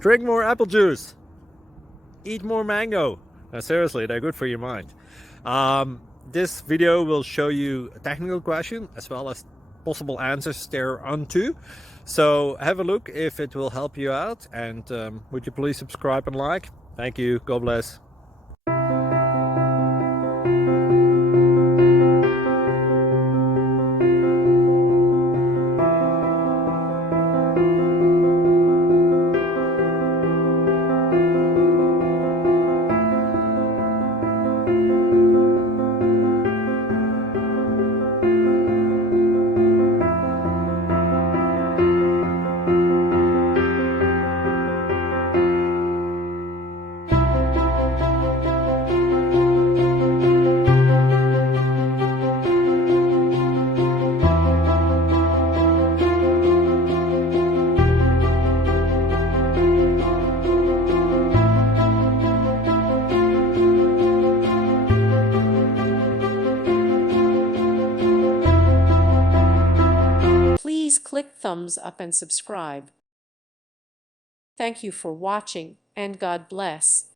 Drink more apple juice. Eat more mango. Seriously, they're good for your mind. This video will show you a technical question as well as possible answers thereunto. So have a look if it will help you out, and would you please subscribe and like? Thank you. God bless. Please click thumbs up and subscribe. Thank you for watching, and God bless.